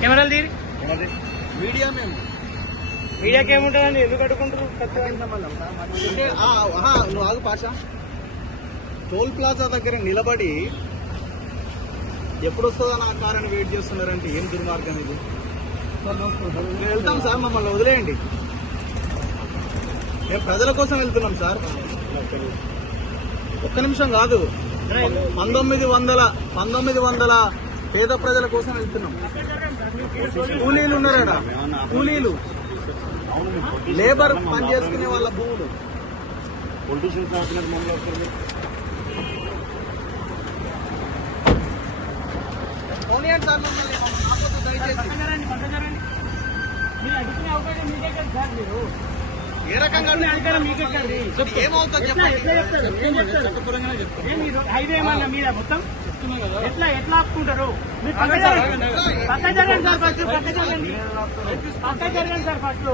కెమెరాలు తీరి మీడియా మేము మీడియాకి ఏముంటుందండి? ఎందుకు అడుగుకుంటారు? నువ్వు ఆగు పాషా. టోల్ ప్లాజా దగ్గర నిలబడి ఎప్పుడు వస్తుందో నా కారణం వెయిట్ చేస్తున్నారంటే ఏం దుర్మార్గం ఇది? మేము వెళ్తాం సార్, మమ్మల్ని వదిలేయండి. మేము ప్రజల కోసం వెళ్తున్నాం సార్. ఒక్క నిమిషం కాదు, 1900 పేద ప్రజల కోసం వెళ్తున్నాం. కూలీలు ఉన్నారా? కూలీలు లేబర్ పని చేసుకునే వాళ్ళ భూములు. పొలిటీషియన్స్ పోనీయండి సార్ మమ్మల్ని, దయచేసి. ఏ రకంగా ఏమవుతుంది హైవే ఏమన్నా మీద మొత్తం ఎట్లా ఆపుకుంటారు? పక్క జరగండి సార్ ఫస్ట్, పక్క జరగండి సార్ ఫస్ట్.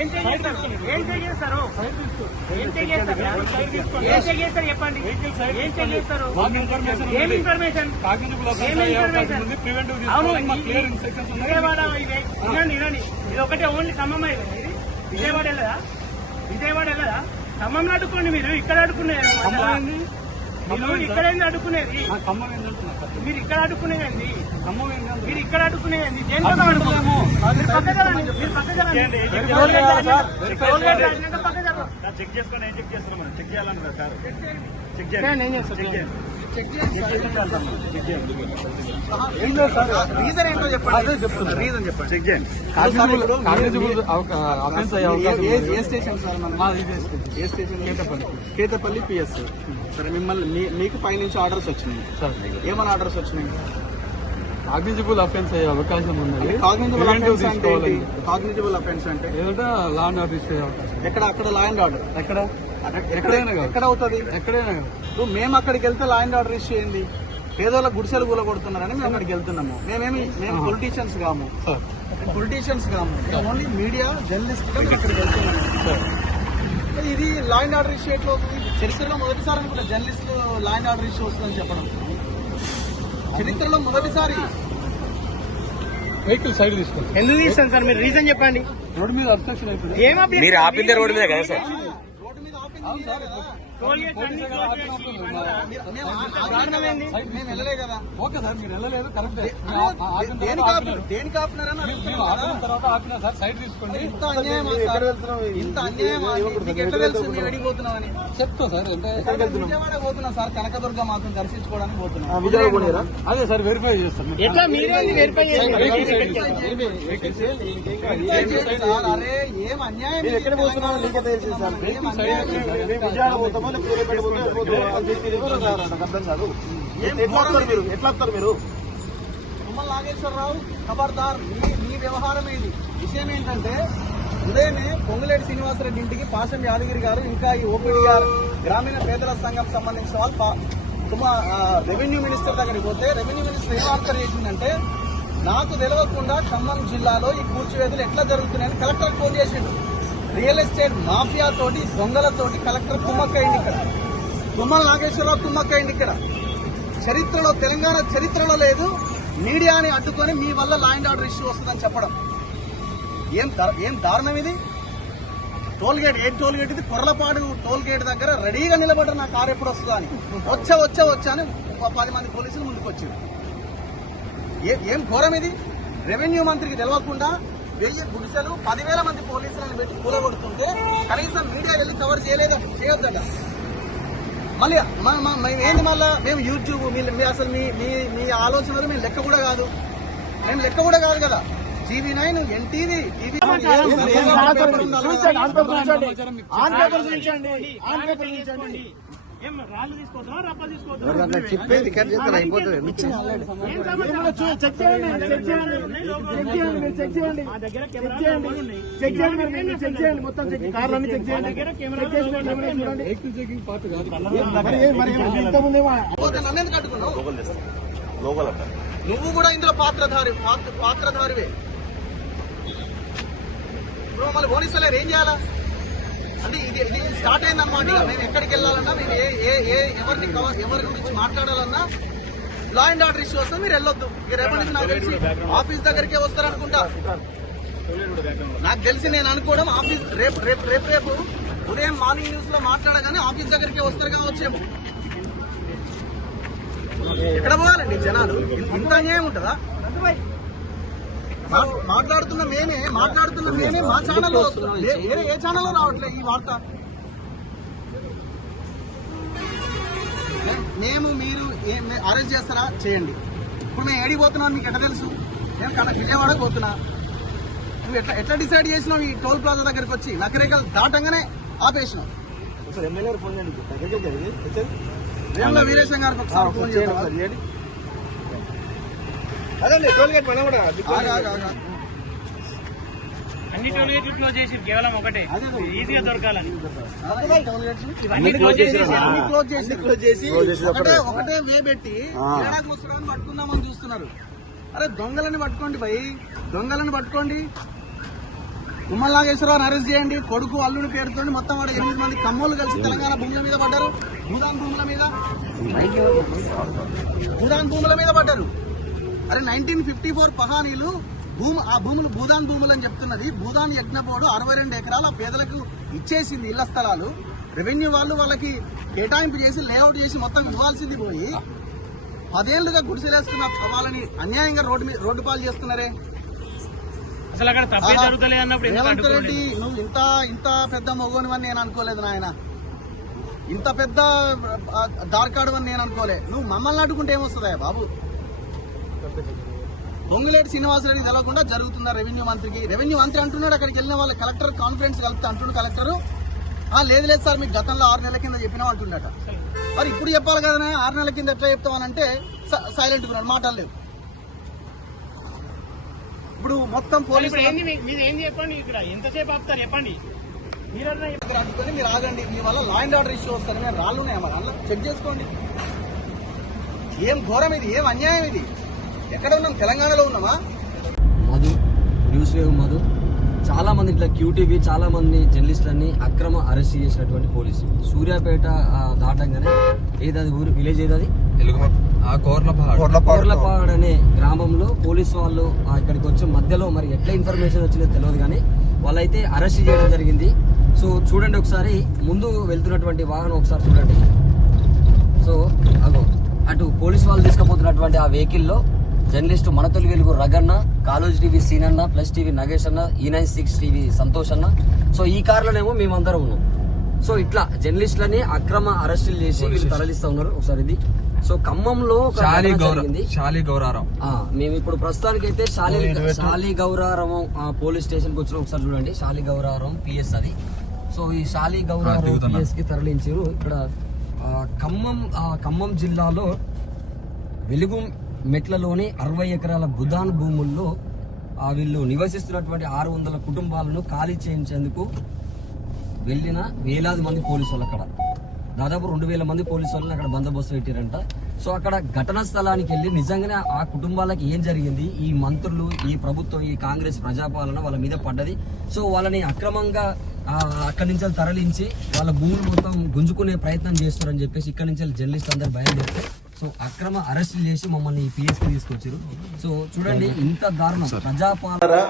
ఏం చేస్తారు? చెప్పండి. ఏం చేస్తారు? ఏం ఇన్ఫర్మేషన్? అవును, విజయవాడ వినండి, ఇది ఒకటే ఓన్లీ ఖమ్మం ఇది. విజయవాడ వెళ్ళదా? ఖమ్మంలో అడుక్కోండి. మీరు ఇక్కడ అడుక్కునేది, మీరు ఇక్కడ ఏంది అడుక్కునేది? మీరు ఇక్కడ అడుక్కునేదండి, మీరు ఇక్కడ అడుక్కునేదండి. దేనికోసం అడుకోలేము. పక్క జరగండి. చెక్ చేసుకొని ఏం చెక్ చేస్తున్నాం? చెక్ చేయాలని సార్, చెక్ చేయండి. రీజన్ ఏంటో చెప్పండి. రీజన్ చెప్పండి. చెక్ చేయండి. ఏ స్టేషన్ సార్? ఏ స్టేషన్? కేతపల్లి పిఎస్. సరే, మిమ్మల్ని మీకు పైనుంచి ఆర్డర్స్ వచ్చినాయి సార్. ఏమైనా ఆర్డర్స్ వచ్చినాయి? కాగ్నిజిబుల్ అఫెన్స్ అయ్యే అవకాశం ఉన్నది. కాగ్నిజిబుల్ అఫెన్స్ అంటే లా అండ్ ఆర్డర్ ఇచ్చే అవకాశం. అక్కడ లా అండ్ ఆర్డర్ ఎక్కడ అవుతుంది? ఎక్కడైనా మేము అక్కడికి వెళ్తే లా అండ్ ఆర్డర్ ఇష్యూ ఏంది? పేదోళ్ళ గుడిసెలు కూల కొడుతున్నారని మేము అక్కడికి వెళ్తున్నాము. మేము పొలిటీషియన్స్ కాము, ఓన్లీ మీడియా జర్నలిస్ట్ గా అక్కడికి వెళ్తున్నాము. ఇది లా అండ్ ఆర్డర్ ఇష్యూ ఎట్లా అవుతుంది? చరిత్రలో మొదటిసారి అనుకుంటా జర్నలిస్టులు లా అండ్ ఆర్డర్ ఇష్యూ వస్తుందని చెప్పడం. చరిత్రలో మొదటిసారి. వెహికల్ సైడ్ తీసుకోండి. ఎందుకు తీస్తాను సార్? మీరు రీజన్ చెప్పండి. రోడ్డు మీద అబ్స్ట్రక్షన్ అయిపోయింది. మీరు ఆపిందే రోడ్డు మీద కదా సార్? రోడ్డు మీద ఆపింది మేము వెళ్ళలే కదా. ఓకే సార్, మీరు వెళ్ళలేదు, కరెక్ట్. దేనికి ఆపినారని తర్వాత ఆపినా సార్, సైడ్ తీసుకోండి. ఇంత అన్యాయమా? ఎట్లా తెలుసు మీరు అడిగిపోతున్నామని? చెప్తా సార్. విజయవాడ పోతున్నాం సార్, కనకదుర్గ మాత్రం దర్శించుకోవడానికి పోతున్నాం. అదే సార్, వెరిఫై చేస్తాం. ఎట్లా మీరే వెరిఫై చేస్తారు? అరే ఏం అన్యాయం! ఎక్కడ పోతున్నామో నీకే తెలిసి సార్. విజయవాడ పోతామో అర్థం కాదు. ఎట్లా వస్తారు మీరు? తుమ్మల నాగేశ్వరరావు ఖబర్దార్, మీ వ్యవహారం ఏంటి? విషయం ఏంటంటే, ఉదయమే పొంగులేటి శ్రీనివాసరెడ్డి ఇంటికి పాశం యాదగిరి గారు, ఇంకా ఈ ఓపీడీఆర్ గ్రామీణ పేదల సంఘం సంబంధించిన వాళ్ళు రెవెన్యూ మినిస్టర్ దగ్గరికి పోతే, రెవెన్యూ మినిస్టర్ ఏం ఆన్సర్ చేసిందంటే, నాకు తెలియకుండా ఖమ్మం జిల్లాలో ఈ కూల్చివేతలు ఎట్లా జరుగుతున్నాయని కలెక్టర్ ఫోన్ చేసిండు. రియల్ ఎస్టేట్ మాఫియా తోటి, దొంగలతోటి కలెక్టర్ కుమ్మక్కైంది. ఇక్కడ తుమ్మల నాగేశ్వరరావు కుమ్మక్కైంది. ఇక్కడ చరిత్రలో, తెలంగాణ చరిత్రలో లేదు మీడియాని అడ్డుకొని మీ వల్ల లా అండ్ ఆర్డర్ ఇష్యూ వస్తుందని చెప్పడం. ఏం దారుణం ఇది? టోల్గేట్, ఏం టోల్గేట్ ఇది? కొర్లపాడు టోల్గేట్ దగ్గర రెడీగా నిలబడ్డారు, నా కారు ఎప్పుడు వస్తుందా అని. వచ్చా అని 10 మంది పోలీసులు ముందుకు వచ్చారు. ఏం ఘోరం ఇది? రెవెన్యూ మంత్రికి తెలవకుండా 1000 గుడిసెలు 10,000 మంది పోలీసులను పెట్టి కూలగొడుతుంటే కనీసం మీడియా వెళ్ళి కవర్ చేయొద్దట. మళ్ళీ ఏంది? మళ్ళీ మేము యూట్యూబ్, అసలు మీ ఆలోచనలు మేము లెక్క కూడా కాదు కదా. TV9, NTV, చెప్పేది అయిపోతుంది. నువ్వు కూడా ఇందులో పాత్రధారివే. ఇప్పుడు మళ్ళీ పోలీసులు ఏం చేయాలా అంటే? ఇది స్టార్ట్ అయిందన్నమాట. మేము ఎక్కడికి వెళ్ళాలన్నా, మేము ఎవరి గురించి మాట్లాడాలన్నా లా అండ్ ఆర్డర్ ఇష్యూ వస్తే మీరు వెళ్ళొద్దు. ఇక రేపటి నుంచి నాకు తెలిసి ఆఫీస్ దగ్గరికే వస్తారనుకుంటా. నాకు తెలిసి నేను అనుకోవడం ఆఫీస్ రేపు ఉదయం మార్నింగ్ న్యూస్ లో మాట్లాడగానే ఆఫీస్ దగ్గరికే వస్తారు కావచ్చేమో. ఎక్కడ పోవాలండి జనాలు? ఇంత అన్యాయం ఉంటుందా? మాట్లాడుతున్న మేమే మా ఛానల్లో వస్తున్నాం. వేరే ఏ ఛానల్లో రావట్లేదు ఈ వార్త. మీరు అరెస్ట్ చేస్తారా? చేయండి. ఇప్పుడు మేము ఏడికి పోతున్నాం మీకు ఎట్లా తెలుసు? నేను విజయవాడకు పోతున్నా. నువ్వు ఎట్లా డిసైడ్ చేసినావు? ఈ టోల్ ప్లాజా దగ్గరికి వచ్చి నకరేకలు దాటంగానే ఆపేసినావు. ఎమ్మెల్యే ఫోన్ చేయండి. వేముల వీరేశం గారికి ఒకసారి ఫోన్ చేయండి. అదే టోల్ గేట్ మనం కూడా అన్ని టోల్ గేట్లు క్లోజ్ చేసి కేవలం ఒకటే ఈజీగా దొరకాలని అన్ని క్లోజ్ చేసి ఒకటే వే పెట్టి ఏడాది ముసలాన్ని పట్టుకుందామని చూస్తున్నారు. అరే దొంగలని పట్టుకోండి భయ్, దొంగలని పట్టుకోండి. తుమ్మల నాగేశ్వరరావుని అరెస్ట్ చేయండి. కొడుకు అల్లుని పేరుతో మొత్తం వాడు 8 మంది కమ్మోళ్ళు కలిసి తెలంగాణ భూముల మీద పడ్డారు. భూదాన్ భూముల మీద పడ్డారు. అరే 1954 పహానీలు ఆ భూములు భూదాన్ భూములు అని చెప్తున్నది. భూదాన్ యజ్ఞ బోర్డు 62 ఎకరాలు ఆ పేదలకు ఇచ్చేసింది ఇళ్ల స్థలాలు. రెవెన్యూ వాళ్ళు వాళ్ళకి కేటాయింపు చేసి లేఅవుట్ చేసి మొత్తం ఇవ్వాల్సింది పోయి 10 ఏళ్లుగా గుడిసెలేసుకున్న వాళ్ళని అన్యాయంగా రోడ్డు పాలు చేస్తున్నారే. అసలు అక్కడ తప్పే జరుగుతలే అన్నప్పుడు రేవంత్ రెడ్డి నువ్వు ఇంత పెద్ద మొగోనివని నేను అనుకోలేదు నాయన. ఇంత పెద్ద దార్కాడు అని నేను అనుకోలే. నువ్వు మమ్మల్ని అడ్డుకుంటే ఏమొస్తుందా బాబు? పొంగులేటి శ్రీనివాసరెడ్డి తెలవకుండా జరుగుతుందా రెవెన్యూ మంత్రికి? రెవెన్యూ మంత్రి అంటున్నాడు అక్కడికి వెళ్ళిన వాళ్ళ కలెక్టర్ కాన్ఫరెన్స్ కలిపితే అంటున్నాడు కలెక్టర్, లేదు సార్ మీకు గతంలో 6 నెలల కింద చెప్పినావు అంటుండట. మరి ఇప్పుడు చెప్పాలి కదా, 6 నెలల కింద ఎట్లా చెప్తామనంటే సైలెంట్ ఉన్నాడు, మాట్లాడలేదు. ఇప్పుడు మొత్తం పోలీసులు ఏం చెప్పండి, ఇక్కడ ఎంతసేపు ఆపుతారు చెప్పండి. అడ్డుకొని మీరు ఆగండి, మీ వల్ల లా అండ్ ఆర్డర్ ఇష్యూ వస్తారు. మేము రాళ్ళు ఉన్నాయా మరి అందులో చెక్ చేసుకోండి. ఏం ఘోరం ఇది, ఏం అన్యాయం ఇది. ఎక్కడ ఉన్నాం? తెలంగాణలో ఉన్నామా? మధు న్యూస్ వేవ్ మధు చాలా మంది ఇట్లా క్యూటీవీ చాలా మంది జర్నలిస్టులని అక్రమ అరెస్ట్ చేసినటువంటి పోలీసు సూర్యాపేట దాటంగానే ఏదది ఊరు విలేజ్ ఏదది కోర్లపాడ్ అనే గ్రామంలో పోలీసు వాళ్ళు ఇక్కడికి వచ్చి మధ్యలో మరి ఎట్లా ఇన్ఫర్మేషన్ వచ్చిందో తెలియదు కానీ వాళ్ళైతే అరెస్ట్ చేయడం జరిగింది. సో చూడండి ఒకసారి, ముందు వెళ్తున్నటువంటి వాహనం ఒకసారి చూడండి. సో అగో అటు పోలీసు వాళ్ళు తీసుకుపోతున్నటువంటి ఆ వెహికల్లో జర్నలిస్ట్ మనతొలి వెలుగు రగన్న, కాలేజ్ టీవీ సీనన్న, ప్లస్ టీవీ నగేష్ అన్న, E96 టీవీ సంతోష్ అన్న. సో ఈ కార్లోనేమో మేమందరం ఉన్నాం. సో ఇట్లా జర్నలిస్టులని అక్రమ అరెస్టులు చేసి వీళ్ళు తరలిస్తా ఉన్నారు. ఒకసారి ఇది సో ఖమ్మంలో మేము ఇప్పుడు ప్రస్తుతానికి అయితే శాలిగౌరారం పోలీస్ స్టేషన్ కి వచ్చినాం. ఒకసారి చూడండి, శాలిగౌరారం PS అది. సో ఈ శాలిగౌరారం PS కి తరలించారు. ఇక్కడ ఖమ్మం జిల్లాలో వెలుగు మెట్లలోని 60 ఎకరాల బుధాన్ భూముల్లో వీళ్ళు నివసిస్తున్నటువంటి 600 కుటుంబాలను ఖాళీ చేయించేందుకు వెళ్ళిన వేలాది మంది పోలీసు వాళ్ళు అక్కడ దాదాపు 2000 మంది పోలీసు వాళ్ళని అక్కడ బందోబస్తు పెట్టారంట. సో అక్కడ ఘటనా స్థలానికి వెళ్ళి నిజంగానే ఆ కుటుంబాలకు ఏం జరిగింది, ఈ మంత్రులు, ఈ ప్రభుత్వం, ఈ కాంగ్రెస్ ప్రజాపాలన వాళ్ళ మీద పడ్డది. సో వాళ్ళని అక్రమంగా అక్కడి నుంచి తరలించి వాళ్ళ భూములు మొత్తం గుంజుకునే ప్రయత్నం చేస్తారని చెప్పేసి ఇక్కడి నుంచి జర్నలిస్ట్ అందరు బయలుదేరితే సో అక్రమ అరెస్టులు చేసి మమ్మల్ని PSకి తీసుకొచ్చారు. సో చూడండి ఇంత దారుణం ప్రజాపాలన.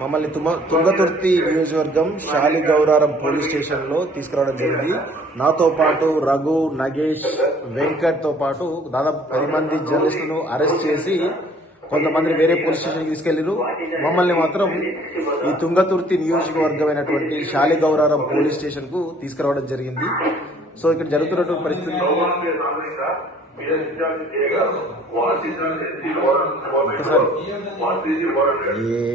మమ్మల్ని తుంగతుర్తి నియోజకవర్గం శాలిగౌరారం పోలీస్ స్టేషన్ లో తీసుకురావడం జరిగింది. నాతో పాటు రఘు, నగేష్, వెంకట్ తో పాటు దాదాపు 10 మంది జర్నలిస్టులను అరెస్ట్ చేసి కొంతమంది వేరే పోలీస్ స్టేషన్ తీసుకెళ్లారు. మమ్మల్ని మాత్రం ఈ తుంగతుర్తి నియోజకవర్గమైనటువంటి శాలిగౌరారం పోలీస్ స్టేషన్ కు తీసుకురావడం జరిగింది. సో ఇక్కడ జరుగుతున్నటువంటి పరిస్థితి ఒకసారి